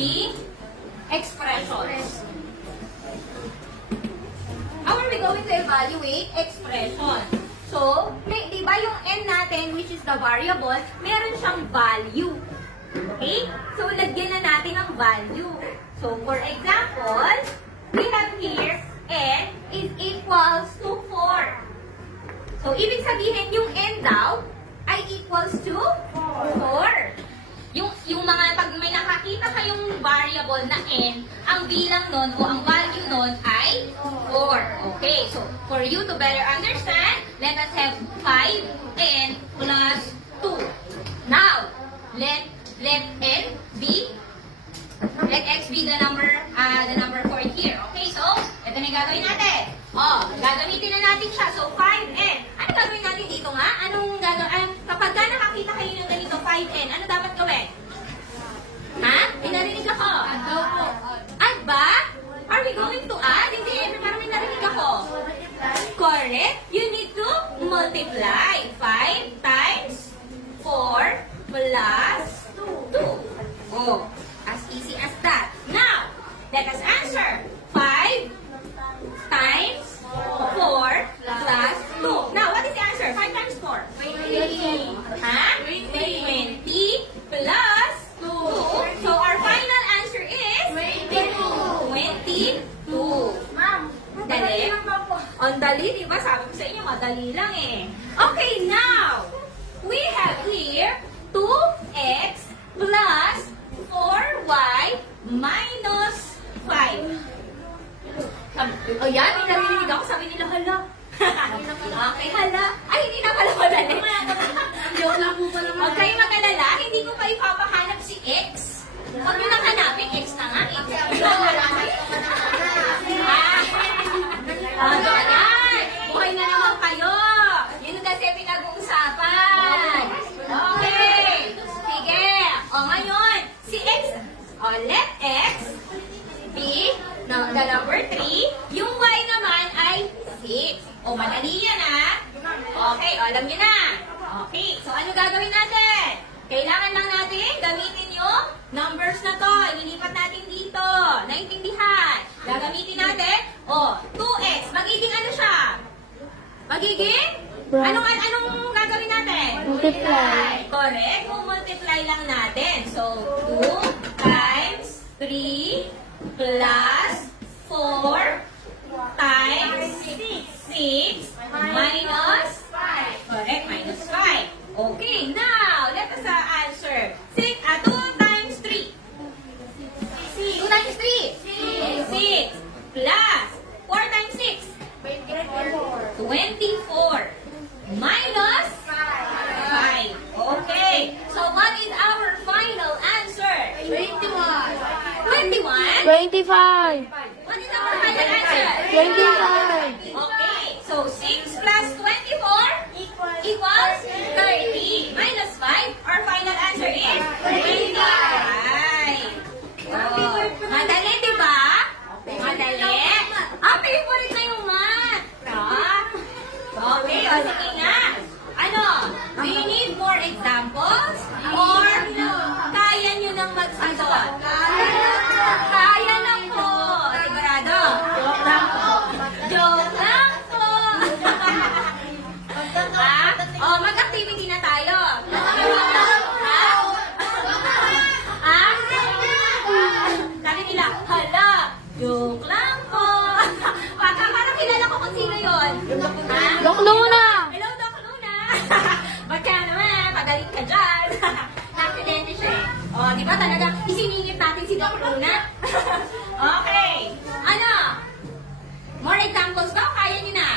the expressions. How are we going to evaluate expression? So, di ba yung n natin, which is the variable, meron siyang value. Okay? So, lagyan na natin ang value. So, for example, we have here n is equals to 4. So, ibig sabihin, yung n daw ay equals to 4. Yung mga, pag may nakakita kayong variable na n, ang bilang nun o ang value nun ay 4. Okay, so for you to better understand, let us have 5n plus 2. Now, let x be the number 4 here. Okay, so ito na yung gagawin natin. Gagamitin na natin siya. So 5n. Ano gagawin natin dito nga? Kapag nakakita kayo ng ganito 5n, ano dapat gawin? Ha? Narinig ako. Add ba? Are we going to add? Hindi, parang may narinig ako. Correct. You need to multiply. 5 times 4 plus 2. Oh, as easy as that. Now, let us answer. 5 times 4 plus 2. Now, what is the answer? 5 times 4? 20. Ha? 20 plus 2. So, our final answer is 22. Ma'am, Dali? Ang dali, di ba? Sabi ko sa inyo, madali lang eh. Okay, now, we have here 2x plus 4y minus 5. O yan, may narinig ako. Sabi nila, hala. Okay, hala. Ay, hindi na pala madali. joke lang po pala Huwag kayo mag-alala, hindi ko pa ipapahanap si X. Huwag nyo nang hanapin, X na nga. X. Ayan! Buhay na naman kayo! Yun kasi pinag-uusapan. Okay! Sige! O ngayon, si X, let X be the number 3. Yung Y naman ay 6. O, madali yan Okay, alam nyo na. Okay, so ano gagawin natin? Kailangan lang natin gamitin yung numbers na to. Ililipat natin dito. Naintindihan? Gagamitin natin. 2x. Magiging ano siya? Magiging? Anong gagawin natin? Multiply. Correct. Multiply lang natin. So, 2 times 3 plus 4 times 6 minus 5. Correct, minus 5. Okay, now, let us answer. 2 times 3. 2 times 3. 6. Plus 4 times 6. 24. Minus 5. Okay, so what is our final answer? 21. 21? 25. What is our final answer? 25. Okay, so 6 plus 24 equals 30. Minus 5, our final answer is 25. Madali, di ba? Madali. Favorite na yung math. Okay, sige nga. Do you need more examples? Or kaya nyo nang magsagot? Kaya na po. Sigurado? Joke lang po. Mag-activity na tayo. Sabi nila, hala, joke lang po. Parang kilala ko kung sino yun. Dok Luna. Hello, Doc Luna. Ba't ka naman? Pagaling ka dyan. Naksidente siya eh. Di ba talaga, isiningit natin si Doc Luna? Okay. More examples daw? Kaya niyo na?